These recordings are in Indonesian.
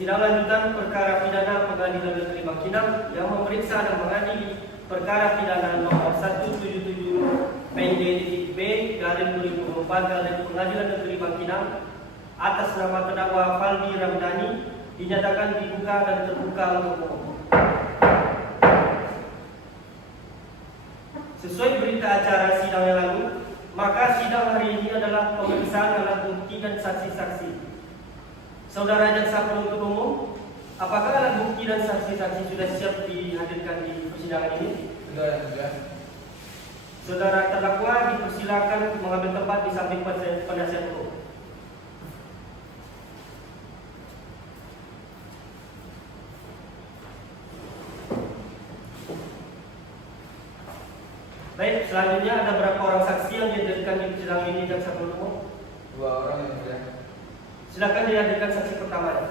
Sidang lanjutan perkara pidana Pengadilan Negeri Bangkinang yang memeriksa dan mengadili perkara pidana nomor 177 PNJ-B garing 2004 garing Pengadilan Negeri Bangkinang atas nama terdakwa Faldi Ramdhani dinyatakan dibuka dan terbuka untuk umum. Sesuai berita acara sidang yang lalu, maka sidang hari ini adalah pemeriksaan alat bukti dan saksi-saksi. Saudara jaksa penuntut umum, apakah alat bukti dan saksi-saksi sudah siap dihadirkan di persidangan ini? Sudah. Saudara terdakwa dipersilakan mengambil tempat di samping penasihat hukum. Baik, selanjutnya ada berapa orang saksi yang dihadirkan di persidangan ini jaksa penuntut umum? 2 orang yang mulia. Silakan dihadirkan saksi pertama.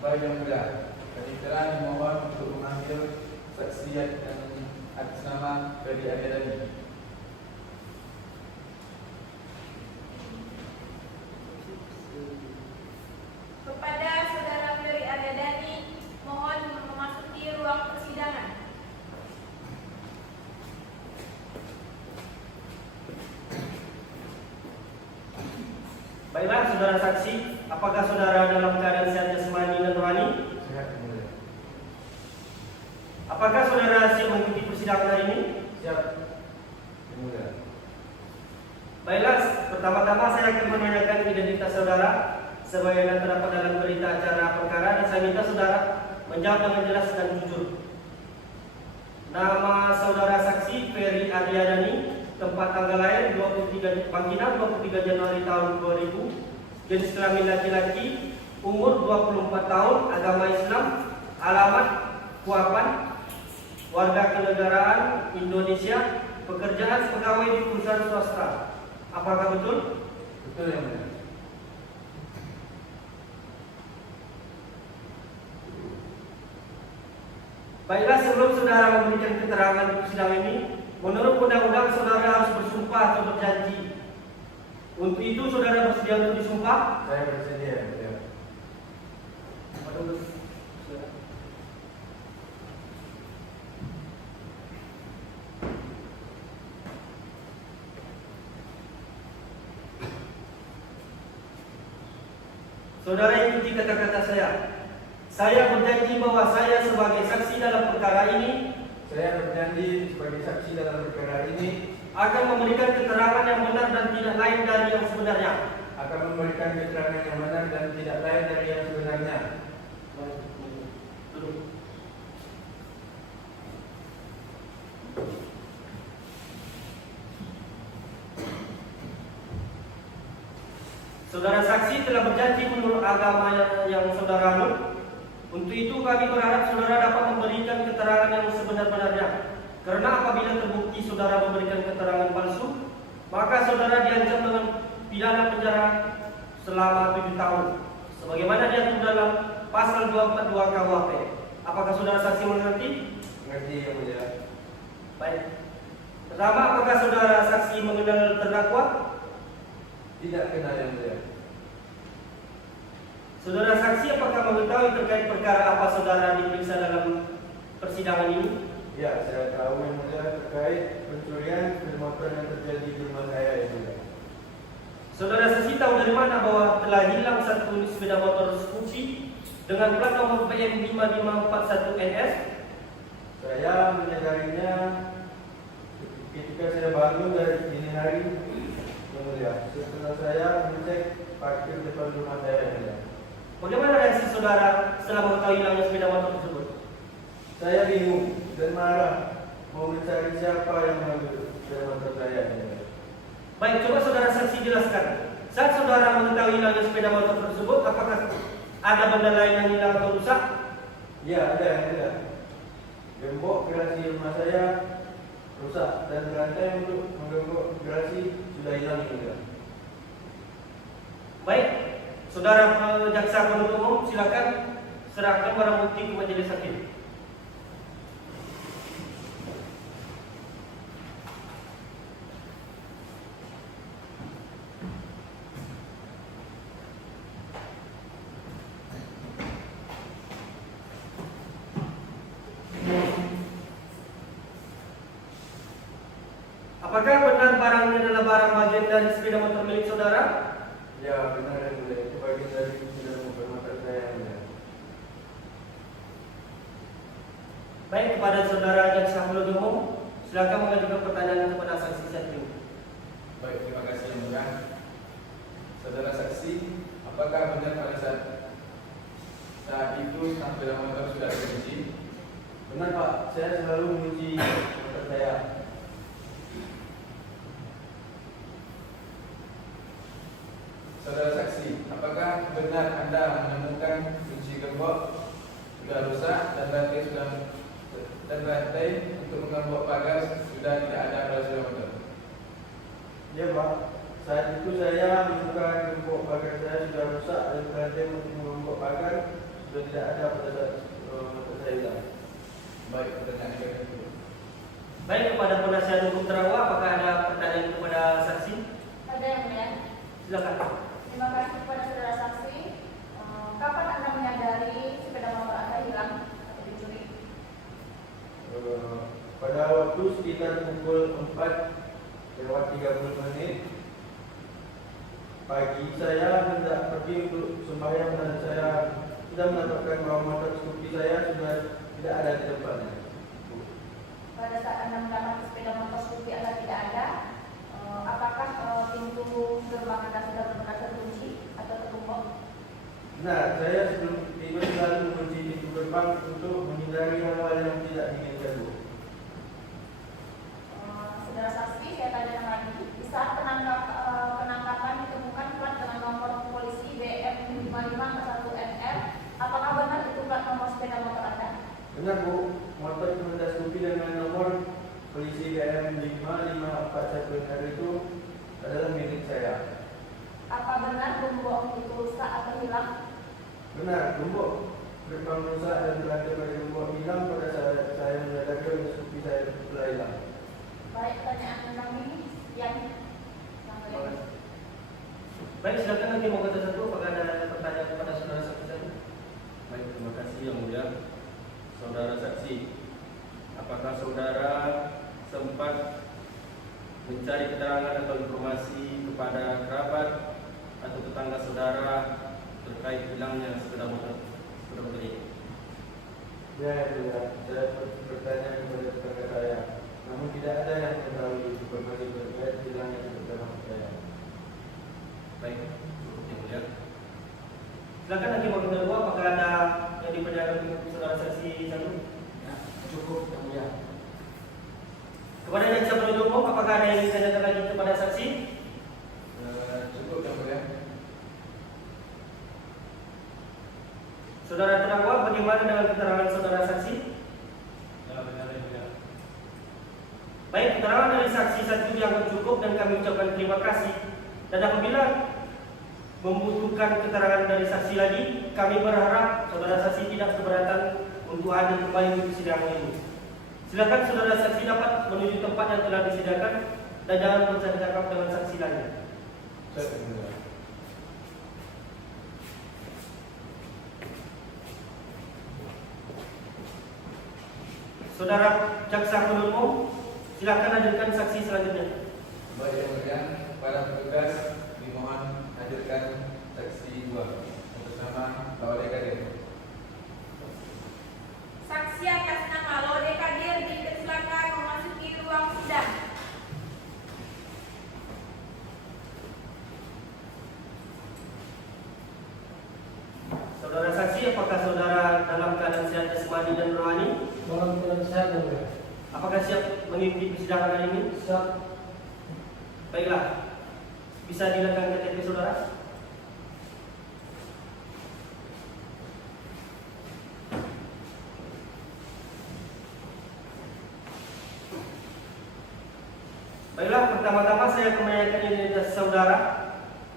Baik yang mulia, panitera dimohon untuk mengambil saksi yang atas nama Ferry Adedani. Kepada saudara Ferry Adedani, mohon memasuki ruang persidangan. Baiklah, saudara saksi, apakah saudara dalam keadaan sehat jasmani dan rohani? Sehat yang mulia. Apakah saudara siap mengikuti persidangan hari ini? Siap yang mulia. Baiklah, pertama-tama saya akan menanyakan identitas saudara sebagaimana terdapat dalam berita acara perkara dan saya minta saudara menjawab dengan jelas dan jujur. Nama saudara saksi Ferry Adedani, tempat tanggal lahir 23 Bangkinang 23 Januari tahun 2000, jenis kelamin laki-laki, umur 24 tahun, agama Islam, alamat Kuapan, warga kenegaraan Indonesia, pekerjaan pegawai di perusahaan swasta. Apakah betul? Betul yang mulia. Baiklah, sebelum saudara memberikan keterangan di persidangan ini, menurut undang-undang saudara harus bersumpah atau berjanji. Untuk itu saudara bersedia untuk disumpah? Saya bersedia yang mulia. Saudara ikuti kata-kata saya. Saya berjanji bahwa saya sebagai saksi dalam perkara ini Saya berjanji sebagai saksi dalam perkara ini akan memberikan keterangan yang benar dan tidak lain dari yang sebenarnya. akan memberikan keterangan yang benar dan tidak lain dari yang sebenarnya. Saudara saksi telah berjanji menurut agama yang saudara anut. Untuk itu kami berharap saudara dapat memberikan keterangan yang sebenar-benarnya. Karena apabila terbukti saudara memberikan keterangan palsu, maka saudara diancam dengan pidana penjara selama 7 tahun. Sebagaimana diatur dalam pasal 242 KUHP. Apakah saudara saksi mengerti? Mengerti yang mulia. Baik. Pertama, apakah saudara saksi mengenal terdakwa? Tidak kenal yang mulia. Saudara saksi apakah mengetahui terkait perkara apa saudara diperiksa dalam persidangan ini? Ya, saya tahu yang mulia terkait pencurian sepeda motor yang terjadi di rumah saya yang mulia. Saudara saksi tahu dari mana bahwa telah hilang satu unit sepeda motor Scoopy dengan plat nomor BM 5541 NS? Saya menyadarinya ketika saya bangun dari dini hari yang mulia. Setelah saya mengecek parkir depan rumah saya yang mulia. Bagaimana reaksi saudara setelah mengetahui hilangnya sepeda motor tersebut? Saya bingung dan marah, mau mencari siapa yang mengambil sepeda motor saya yang mulia. Baik, coba saudara saksi jelaskan. Saat saudara mengetahui hilangnya sepeda motor tersebut, apakah ada benda lain yang hilang atau rusak? Ya, ada yang mulia. Gembok gerasi rumah saya rusak dan rantai untuk menggembok gerasi sudah hilang yang mulia. Baik, saudara jaksa penuntut umum silakan serahkan barang bukti ke majelis hakim. Apakah benar barang ini adalah barang bagian dari sepeda motor milik saudara? Ya, benar yang mulia. Itu bagian dari sepeda motor saya yang mulia. Baik, kepada saudara jaksa penuntut umum, silakan mengajukan pertanyaan kepada saksi Satrio. Baik, terima kasih yang mulia. Saudara saksi, apakah benar pada saat itu sepeda motor sudah dikunci? Benar Pak, saya selalu mengunci motor saya. Saudara saksi, apakah benar Anda menemukan kunci gembok sudah rusak dan rantai untuk menggembok pagar sudah tidak ada pada sepeda motor? Ya Pak, saat itu saya menemukan gembok pagar saya sudah rusak dan rantai untuk menggembok pagar sudah tidak ada pada saat motor saya hilang. Baik, pertanyaan kedua. Baik, kepada penasihat hukum terdakwa, apakah ada pertanyaan kepada saksi? Ada yang mulia. Silakan. Terima kasih kepada saudara saksi. Kapan Anda menyadari sepeda motor Anda hilang atau dicuri? Pada waktu sekitar pukul 4:30 pagi, saya hendak pergi untuk sembahyang dan saya sudah mendapatkan bahwa motor skupi saya sudah tidak ada di tempatnya. Pada saat Anda mendapati sepeda motor Scoopy Anda tidak ada, apakah pintu gerbang Anda sudah benar-benar terkunci atau tertutup? Nah, saya sebelum tiba selalu mengunci pintu gerbang untuk menghindari hal-hal yang tidak diinginkan, Bu. Saudara saksi, saya tanya lagi. Di saat penangkapan ditemukan plat dengan nomor polisi BM 5541NR, apakah benar itu plat nomor sepeda motor Anda? Benar, Bu. Motor Honda Scoopy dengan nomor polisi BM 5541NR itu adalah milik saya. Apa benar gembok itu rusak atau hilang? Benar, gembok gerbang rusak dan rantai pada gembok hilang pada saat saya menyadari Honda Scoopy saya telah hilang. Baik, pertanyaan kami yang Baik, silakan nanti mau kata satu. Apakah ada pertanyaan kepada saudara saksi tadi? Baik, terima kasih yang mulia. Saudara saksi, apakah saudara sempat mencari keterangan atau informasi kepada kerabat atau tetangga saudara terkait hilangnya sepeda motor ini? Ya, saya bertanya kepada tetangga saya, namun tidak ada yang mengetahui informasi terkait hilangnya sepeda motor saya. Baik, cukup yang mulia. Silakan nanti mau kedua, apakah ada yang diperdayakan untuk saudara saksi satu? Ya, cukup yang mulia. Kepada jaksa penuntut umum, apakah ada yang ditanyakan lagi kepada saksi? Cukup yang mulia. Saudara terdakwa, bagaimana dengan keterangan saudara saksi? Ya, benar yang mulia. Baik, keterangan dari saksi satu yang cukup dan kami ucapkan terima kasih. Dan apabila membutuhkan keterangan dari saksi lagi, kami berharap saudara saksi tidak keberatan untuk hadir kembali di persidangan ini. Silakan saudara saksi dapat menuju tempat yang telah disediakan dan jangan bercakap dengan saksi lain. Saya yang mulia. Saudara jaksa penuntut umum, silakan hadirkan saksi selanjutnya. Baik yang mulia, para petugas dimohon hadirkan saksi 2 atas nama Laude Kadir. saksi atas nama Laude Kadir dipersilakan memasuki ruang sidang. Saudara saksi, apakah saudara dalam keadaan sehat jasmani dan rohani? Dalam keadaan sehat, ya. Apakah siap mengikuti persidangan hari ini? Siap. Baiklah, bisa dilihatkan KTP saudara? Baiklah, pertama-tama saya akan menanyakan identitas saudara.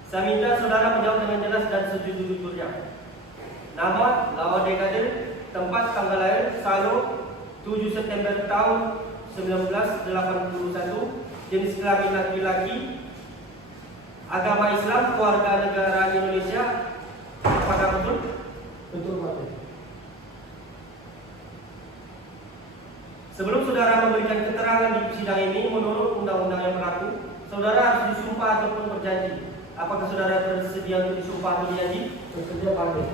Saya minta saudara menjawab dengan jelas dan sejujur-jujurnya. Nama Laude Kadir, tempat tanggal lahir Salo 7 September tahun 1981, jenis kelamin laki-laki, agama Islam, keluarga negara Indonesia. Apakah betul? Betul, Pak. Sebelum saudara memberikan keterangan di sidang ini, menurut Undang-Undang yang berlaku, saudara harus disumpah ataupun berjanji. Apakah saudara bersedia untuk disumpah atau berjanji? Bersedia Pak Hakim.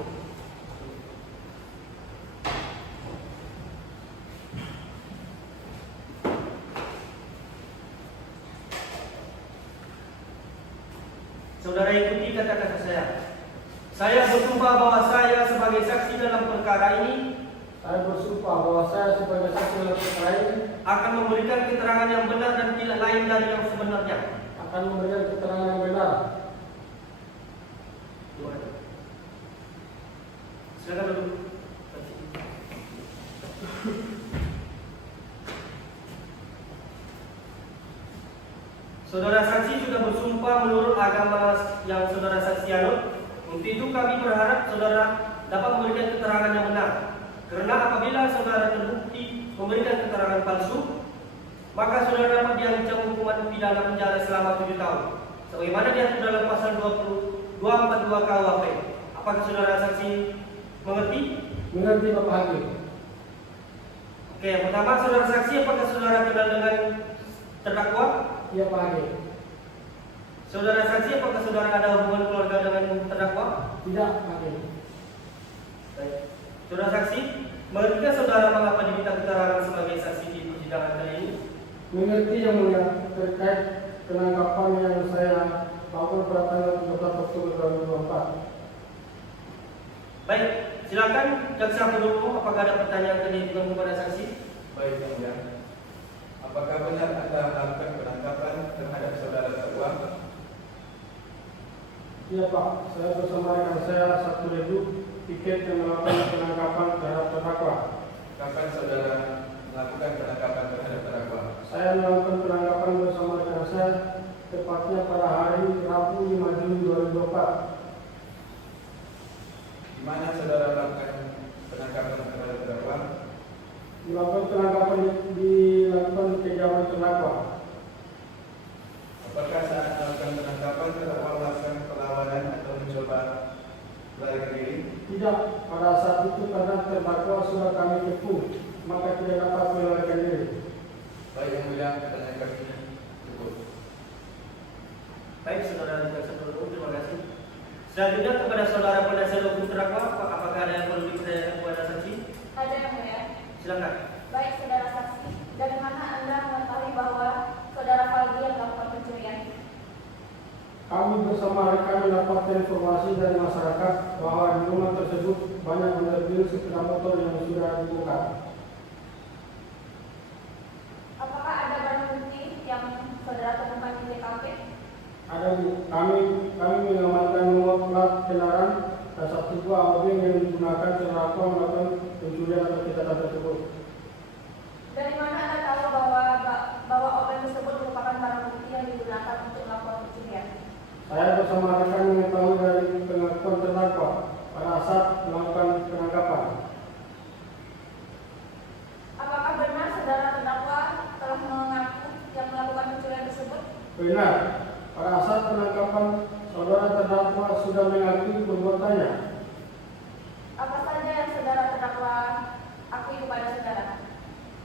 Saudara ikuti kata-kata saya. Saya bersumpah bahwa saya sebagai saksi dalam perkara ini Saya bersumpah bahwa saya sebagai saksi dalam perkara ini akan memberikan keterangan yang benar dan tidak lain dari yang sebenarnya. akan memberikan keterangan yang benar. Silakan duduk. Saudara saksi sudah bersumpah menurut agama yang saudara saksi anut. Untuk itu kami berharap saudara dapat memberikan keterangan yang benar. Karena apabila saudara terbukti memberikan keterangan palsu, maka saudara dapat diancam hukuman pidana penjara selama 7 tahun. Sebagaimana diatur dalam pasal 242 KUHP. Apakah saudara saksi mengerti? Mengerti Bapak Hakim. Oke, yang pertama saudara saksi, apakah saudara kenal dengan terdakwa? Iya Pak Hakim. Saudara saksi, apakah saudara ada hubungan keluarga dengan terdakwa? Tidak Pak Hakim. Baik. Saudara saksi, mengerti saudara mengapa diminta keterangan sebagai saksi di persidangan kali ini? Mengerti yang mulia terkait penangkapan yang saya lakukan pada tanggal 14 Oktober 2024. Baik, silakan jaksa penuntut umum, apakah ada pertanyaan yang diajukan kepada saksi? Baik, Yang Mulia. Apakah benar Anda melakukan penangkapan terhadap saudara terdakwa? Iya Pak, saya bersama rekan saya satu redu tiket yang melakukan penangkapan terhadap terdakwa. Kapan saudara melakukan penangkapan terhadap terdakwa? Saya melakukan penangkapan bersama rekan saya tepatnya pada hari Rabu 5 Juni 2024. Di mana saudara melakukan penangkapan terhadap terdakwa? Melakukan penangkapan dilakukan di kediaman terdakwa. Apakah saat melakukan penangkapan terdakwa melakukan perlawanan atau mencoba melarikan diri? Tidak, pada saat itu karena terdakwa sudah kami kepung, maka tidak dapat melarikan diri. Baik, Yang Mulia, pertanyaan kami cukup. Baik, saudara jaksa penuntut umum, terima kasih. Selanjutnya kepada saudara penasihat hukum terdakwa, apakah ada yang perlu dipertanyakan kepada saksi? Ada yang mulia. Silakan. Baik saudara saksi, dari mana Anda mengetahui bahwa saudara Faldi yang melakukan pencurian? Kami bersama rekan mendapatkan informasi dari masyarakat bahwa di rumah tersebut banyak mobil sepeda motor yang sudah dibuka. Apakah ada barang bukti yang saudara temukan di TKP? Ada kami mengamankan nomor plat kendaraan dan satu buah mobil yang digunakan terdakwa melakukan pencurian atau kejahatan tersebut. Dari mana Anda tahu bahwa obeng tersebut merupakan barang bukti yang digunakan untuk melakukan pencurian? Saya bersama rekan mengetahui dari pengakuan terdakwa pada saat melakukan penangkapan. Apakah benar saudara terdakwa telah mengaku yang melakukan pencurian tersebut? Benar, pada saat penangkapan saudara terdakwa sudah mengakui perbuatannya. Apa saja yang saudara terdakwa akui kepada saudara?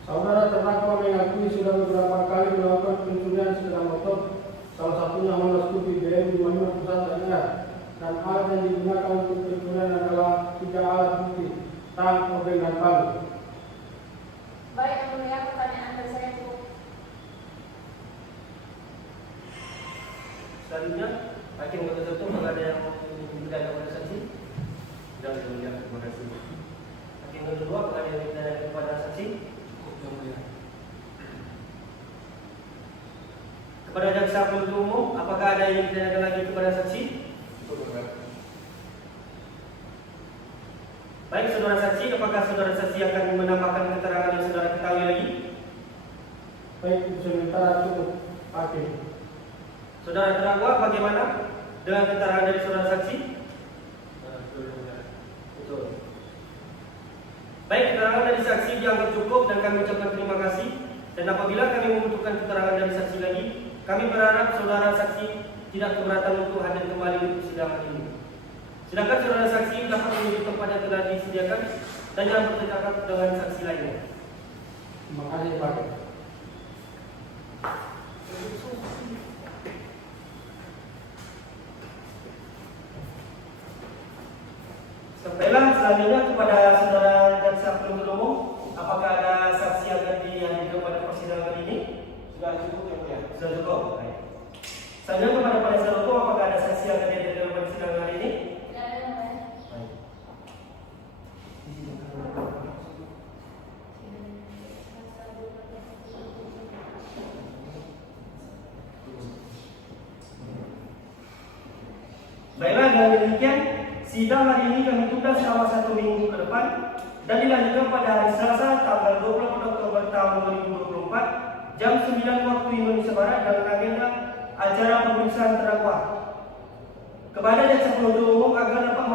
Saudara terdakwa mengakui sudah beberapa kali melakukan pencurian sepeda motor, salah satunya Honda Scoopy BM 551 LR, dan alat yang digunakan untuk pencurian adalah 3 alat bukti, tang, obeng, dan palu. Baik, yang mulia, pertanyaan dari saya cukup. Selanjutnya, hakim tertutup, apakah ada yang dipertanyakan kepada saksi? Tidak, Yang Mulia, terima kasih. Hakim kedua, apakah ada yang dipertanyakan kepada saksi? Yang Mulia. Kepada jaksa penuntut umum, apakah ada yang ditanyakan lagi kepada saksi? Cukup, Yang Mulia. Baik, saudara saksi, apakah saudara saksi akan menambahkan keterangan yang saudara ketahui lagi? Baik, sementara cukup, hakim. Saudara terdakwa, bagaimana dengan keterangan dari saudara saksi? Betul. Baik, keterangan dari saksi dianggap cukup dan kami ucapkan terima kasih. Dan apabila kami membutuhkan keterangan dari saksi lagi, kami berharap saudara saksi tidak keberatan untuk hadir kembali di persidangan ini. Silakan saudara saksi dapat menuju tempat yang telah disediakan dan jangan bercakap dengan saksi lainnya. Terima kasih, Pak. Sampailah selanjutnya kepada saudara jaksa penuntut umum, apakah ada saksi yang akan dihadirkan pada persidangan ini? Sudah cukup yang mulia. Sudah cukup. Baik. Selanjutnya kepada penasihat hukum, apakah ada saksi yang akan dihadirkan pada persidangan hari ini? Tidak ada yang lain. Baik. Baiklah, dengan demikian sidang hari ini kami tunda selama 1 minggu ke depan dan dilanjutkan pada hari Selasa tanggal 24 Oktober tahun 2024 jam 9 waktu Indonesia Barat dengan agenda acara pemeriksaan terdakwa. Kepada jaksa penuntut umum agar dapat